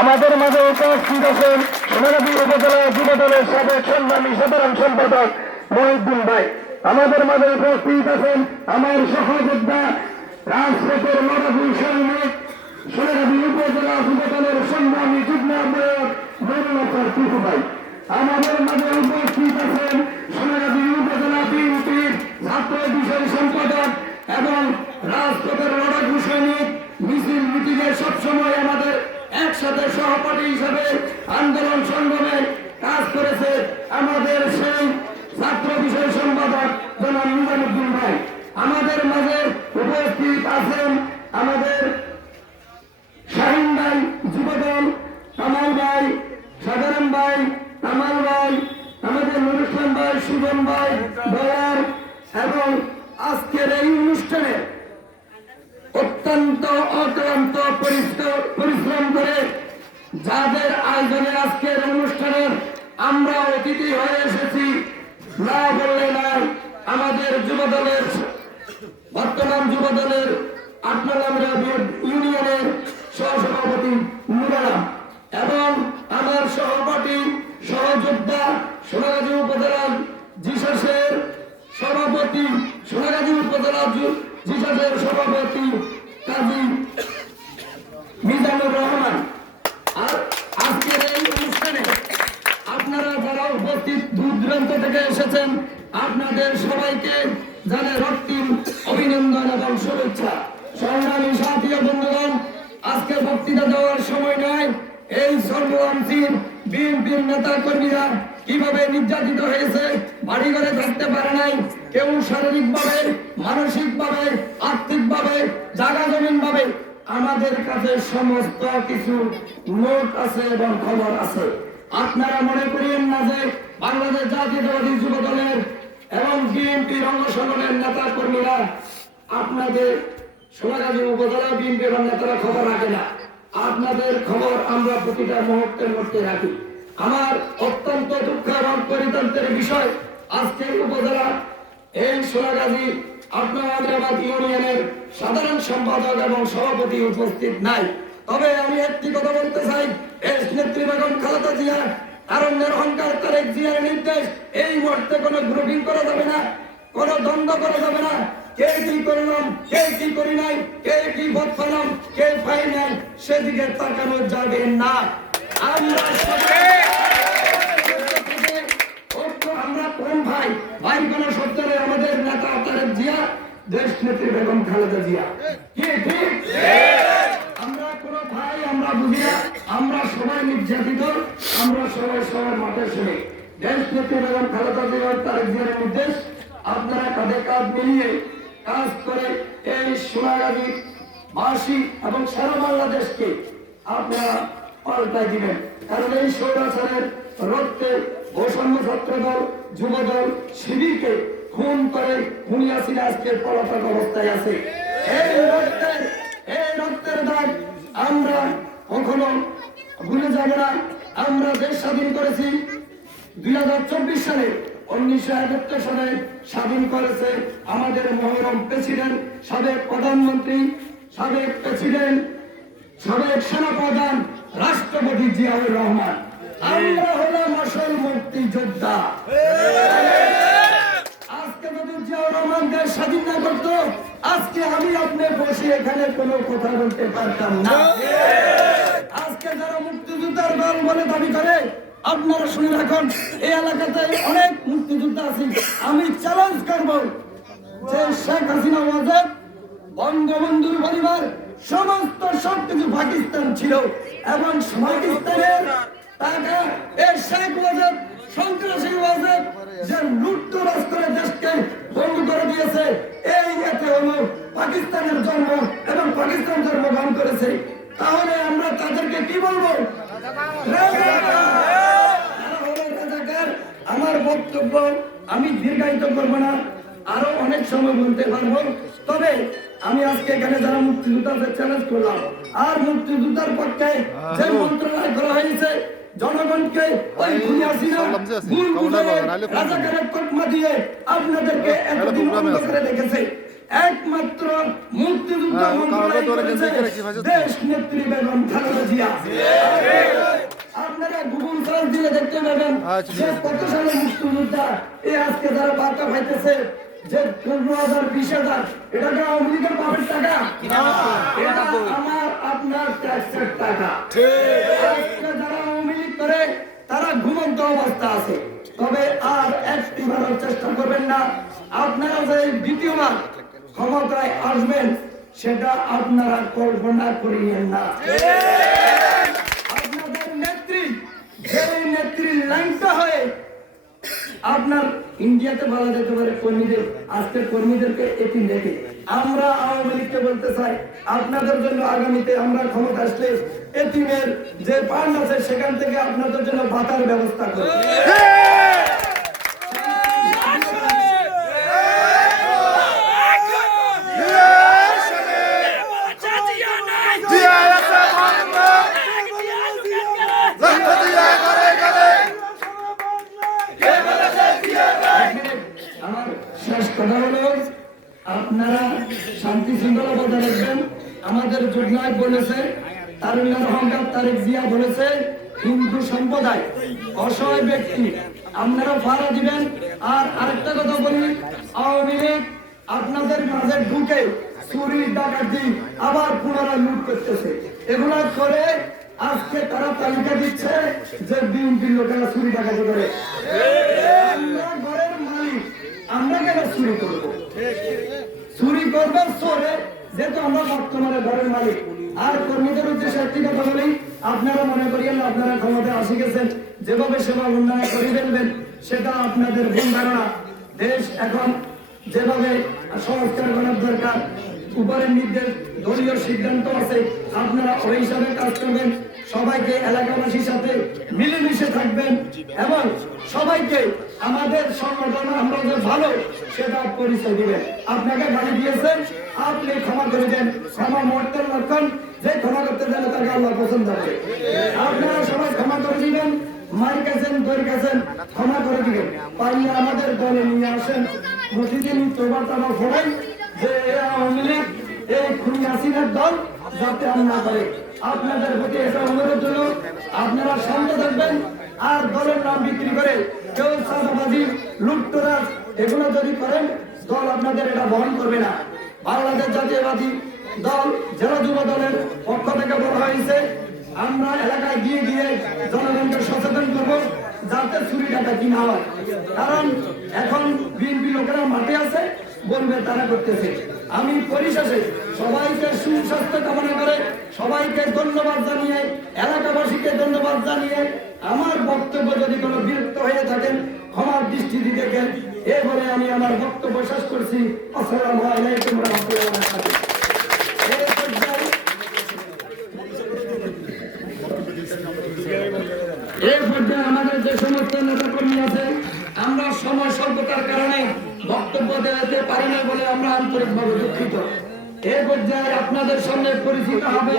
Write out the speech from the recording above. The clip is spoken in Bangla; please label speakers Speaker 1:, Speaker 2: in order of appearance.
Speaker 1: আমাদের মাঝে উপস্থিত আছেন সোনাগাজী উপজেলা যুব দলের সাবেক সংগ্রামী সাধারণ সম্পাদক মহিউদ্দিন ভাই। আমাদের মাঝে উপস্থিত আছেন আমার সহযোদ্ধা, রাজপথের মরাবুল সৈনিক সোনাগাজী উপজেলা যুব দলের সংগ্রামী যুগ্ম আমাদের মাঝে উপস্থিত আছেন হিসাবে আন্দোলন সংগ্রামে কাজ করেছে আমাদের সেই ছাত্র বিষয় সম্পাদক জনাব নিজামুদ্দিন ভাই। আমাদের মাঝে উপস্থিত আছেন আমাদের শাহিন ভাই, যুবদল, কামাল ভাই, সাধারণ ভাই, কামাল ভাই, আমাদের নুর ইসলাম ভাই, সুজন ভাই দয়ার এবং আজকের এই অনুষ্ঠানে অত্যন্ত অক্লান্ত পরিশ্র- পরিশ্রম করে যাদের আয়োজনে আজকের অনুষ্ঠানের আমরা অতিথি হয়ে এসেছি, না বললে না আমাদের যুব দলের বর্তমান যুব দলের ইউনিয়নের সহসভাপতি নুরালাম এবং আমার সহপাঠী সহযোদ্ধা সোনাগাজী উপজেলার জিসাসের সভাপতি, সোনাগাজী উপজেলা জু- জিসাসের সভাপতি কাজী মিজানুর রহমান আর আজকের এই অনুষ্ঠানে আপনারা যারা উপস্থিত দূর দূরান্ত থেকে এসেছেন আপনাদের সবাইকে জানে রক্তিম অভিনন্দন এবং শুভেচ্ছা। সংগ্রামী সাথী বন্ধুগণ, আজকে বক্তৃতা দেওয়ার সময় নয় এই সর্বংশীর বিএনপির নেতা কর্মীরা কীভাবে নির্যাতিত হয়েছে বাড়ি ঘরে থাকতে পারে নাই, কেউ শারীরিক ভাবে মানসিক ভাবে আর্থিক ভাবে জায়গা জমিন ভাবে আমাদের কাছে সমস্ত কিছু নোট আছে এবং খবর আছে। আপনারা মনে করিয়েন না যে বাংলাদেশ জাতীয়তাবাদী যুব দলের এবং বিএনপির অঙ্গ নেতা কর্মীরা আপনাদের সোনাগাজী উপজেলা বিএনপির নেতারা খবর রাখে না। আপনাদের খবর আমরা প্রতিটা মুহূর্তের মধ্যে রাখি। আমার অত্যন্ত দুঃখ এবং পরিতন্ত্রের বিষয় আজকের উপজেলা এই সোনাগাজী আপনার আগ্রাবাদ ইউনিয়নের সাধারণ সম্পাদক এবং সভাপতি উপস্থিত নাই। তবে আমি একটি কথা বলতে চাই, এস নেত্রী বেগম খালেদা জিয়া তারুণ্যের অহংকার তারেক জিয়ার নির্দেশ, এই মুহূর্তে কোনো গ্রুপিং করা যাবে না, কোনো দ্বন্দ্ব করা যাবে না। কে কি করলাম, কে কি করি নাই, কে কি ভোট পেলাম, কে পাই নাই, সেদিকে তাকানো যাবে না। আমরা আমরা আমরা কোন ভাই, আমরা বুঝি না। আমরা সবাই নির্যাতিত, আমরা সবাই সবার মাঠে শুনি দেশ নেত্রী বেগম খালেদা জিয়া তারেক জিয়ার নির্দেশ আপনারা কাঁধে কাঁধ মিলিয়ে কাজ করে এই সোনাগাজী বাসী এবং সারা বাংলাদেশকে আপনারা পাল্টাই দিবেন। কারণ এই সৌরাচারের রক্তে বৈষম্য ছাত্র দল যুব দল শিবিরকে খুন করে খুনিয়াসির আজকে পলাতক অবস্থায় আছে। এই রক্তের এই রক্তের দাগ আমরা কখনো ভুলে যাব না আমরা দেশ স্বাধীন করেছি, দুই হাজার চব্বিশ সালে উনিশশো একাত্তর সালে স্বাধীন করেছে আমাদের মহরম প্রেসিডেন্ট, সাবেক প্রধানমন্ত্রী, সাবেক প্রেসিডেন্ট, সাবেক সেনাপ্রধান রাষ্ট্রপতি জিয়াউর রহমান। আমরা হলাম আসল মুক্তিযোদ্ধা। আজকে যদি জিয়াউর রহমান দেশ স্বাধীন না করতো, আজকে আমি আপনি বসে এখানে কোনো কথা বলতে পারতাম না। বলে দাবি করে, আপনারা শুনে রাখুন, এই এলাকাতে অনেক মুক্তিযোদ্ধা আছে। আমি চ্যালেঞ্জ করব যে শেখ হাসিনা ওয়াজেদ বঙ্গবন্ধুর পরিবার সমস্ত সবকিছু পাকিস্তান ছিল এবং পাকিস্তানের টাকা এই শেখ ওয়াজেদ সন্ত্রাসী ওয়াজেদ যে লুটতরাজ করে দেশকে বন্ধ করে দিয়েছে, এই এতে হলো পাকিস্তানের জন্ম এবং পাকিস্তান জন্মগ্রহণ করেছে। তাহলে আমরা তাদেরকে কি বলব রাজাকার। তারা হলো রাজাকার। আমার বক্তব্য আমি দীর্ঘায়িত করব না আরও অনেক সময় বলতে পারব। তবে আমি আজকে এখানে যারা মুক্তিযোদ্ধাদের চ্যালেঞ্জ করলাম। আর মুক্তিযোদ্ধার পক্ষে যে মন্ত্রণালয় করা হয়েছে জনগণকে ওই খুনি
Speaker 2: আসিনা।
Speaker 1: রাজাকারের দিয়ে আপনাদেরকে এতদিন অন্ধ করে রেখেছে একমাত্র মুক্তিযুদ্ধ
Speaker 2: হ্যাঁ,
Speaker 1: মন্ত্রণালয় করেছে
Speaker 2: কিন্তু রেখেছি, ভাই।
Speaker 1: দেশ নেত্রী বেগম খালেদা জিয়া। আপনারা গুগল সার্চ দিয়ে দেখতে পাবেন
Speaker 2: আচ্ছা।
Speaker 1: সে কত সালে মুক্তিযোদ্ধা এই আজকে যারা বার্তা পাইতেছে যে পনেরো হাজার বিশ হাজার এটা কি আওয়ামী লীগের বাপের টাকা? এটা আমার আপনার ট্যাক্সের টাকা। যারা আওয়ামী লীগ করে তারা ঘুমন্ত অবস্থা আছে। তবে আর একটি চেষ্টা করবেন না। আপনারা যে দ্বিতীয়বার ক্ষমতায় আসবেন, সেটা আপনারা কল্পনা করিয়েন না। হয়ে আপনার ইন্ডিয়াতে বলা যেতে পারে কর্মীদের আজকে কর্মীদেরকে এটি দেখে। আমরা আওয়ামী লীগকে বলতে চাই, আপনাদের জন্য আগামীতে আমরা ক্ষমতা আসলে এটিমের যে পান আছে, সেখান থেকে আপনাদের জন্য ভাতার ব্যবস্থা করব
Speaker 2: জিয়া আছে বাংলা লাখো জিয়া করে করে
Speaker 1: আমার শেষ কথা হলো, আপনারা শান্তি শৃঙ্খলা বজায় রাখবেন। আমাদের যোগনায়ক বলেছে অহংকার তারেক জিয়া বলেছে, হিন্দু সম্প্রদায় অসহায় ব্যক্তি আপনারা ফাড়া দিবেন। আর আরেকটা কথা বলি, আওয়ামী লীগ আপনাদের মাঝে ঢুকে চুরি ডাকাতি আবার পুনরায় লুট করতেছে। এগুলা করে আজকে তারা তালিকা দিচ্ছে যে বিএনপির লোকেরা চুরি ডাকাতি করে। আমরা কেন চুরি করব? চুরি করবার চোরে যেহেতু আমরা বর্তমানে ঘরের মালিক। আর কর্মীদের উদ্দেশ্যে একটি কথা বলি, আপনারা মনে করিয়েন, আপনারা ক্ষমতায় আসি গেছেন, যেভাবে সেবা উন্নয়ন করে ফেলবেন, সেটা আপনাদের ভুল ধারণা। দেশ এখন যেভাবে সংস্কার করার দরকার, উপরের নির্দেশ, দলীয় সিদ্ধান্ত আছে, আপনারা ওই হিসাবে কাজ করবেন। সবাইকে এলাকাবাসীর সাথে মিলেমিশে থাকবেন এবং সবাইকে আমাদের সংগঠন আমরা যে ভালো, সেটা পরিচয় দিবেন। আপনাকে গালি দিয়েছেন, আপনি ক্ষমা করে দেন। ক্ষমা মর্তের লক্ষণ, যে ক্ষমা করতে জানে তাকে আল্লাহ পছন্দ করে। আপনারা সবাই ক্ষমা করে দিবেন মার গেছেন দই গেছেন ক্ষমা করে দিবেন। পাইলে আমাদের দলে নিয়ে আসেন। প্রতিদিন তোবার তামা ফোড়াই যে আওয়ামী লীগ এই খুনি হাসিনার দল যাতে আর না করে আপনাদের প্রতি এটা অনুরোধ হল, আপনারা শান্ত থাকবেন, আর দলের নাম বিক্রি করে কেউ চাঁদাবাজি, লুটতরাজ, এগুলো যদি করেন, দল আপনাদের এটা বহন করবে না। বাংলাদেশ জাতীয়বাদী দল, জেলা যুব দলের পক্ষ থেকে বলা হয়েছে, আমরা এলাকায় গিয়ে গিয়ে জনগণকে সচেতন করব, যাতে চুরি ডাকাতি না হয়। কারণ এখন বিএনপি লোকেরা মাঠে আছে, বলবে তারা করতেছে। আমি পরিশেষে সবাইকে সুস্বাস্থ্য কামনা করে সবাইকে ধন্যবাদ জানিয়ে, এলাকাবাসীকে ধন্যবাদ জানিয়ে আমার বক্তব্য যদি কোনো বিরক্ত হয়ে থাকেন, ক্ষমার দৃষ্টি দেখেন। এ বলে আমি আমার বক্তব্য শেষ করছি। আমাদের যে সমস্ত নেতা কর্মী আছে, আমরা সময় কারণে বক্তব্য দেওয়াতে পারি না বলে আমরা আন্তরিকভাবে আপনাদের সামনে পরিচিত হবে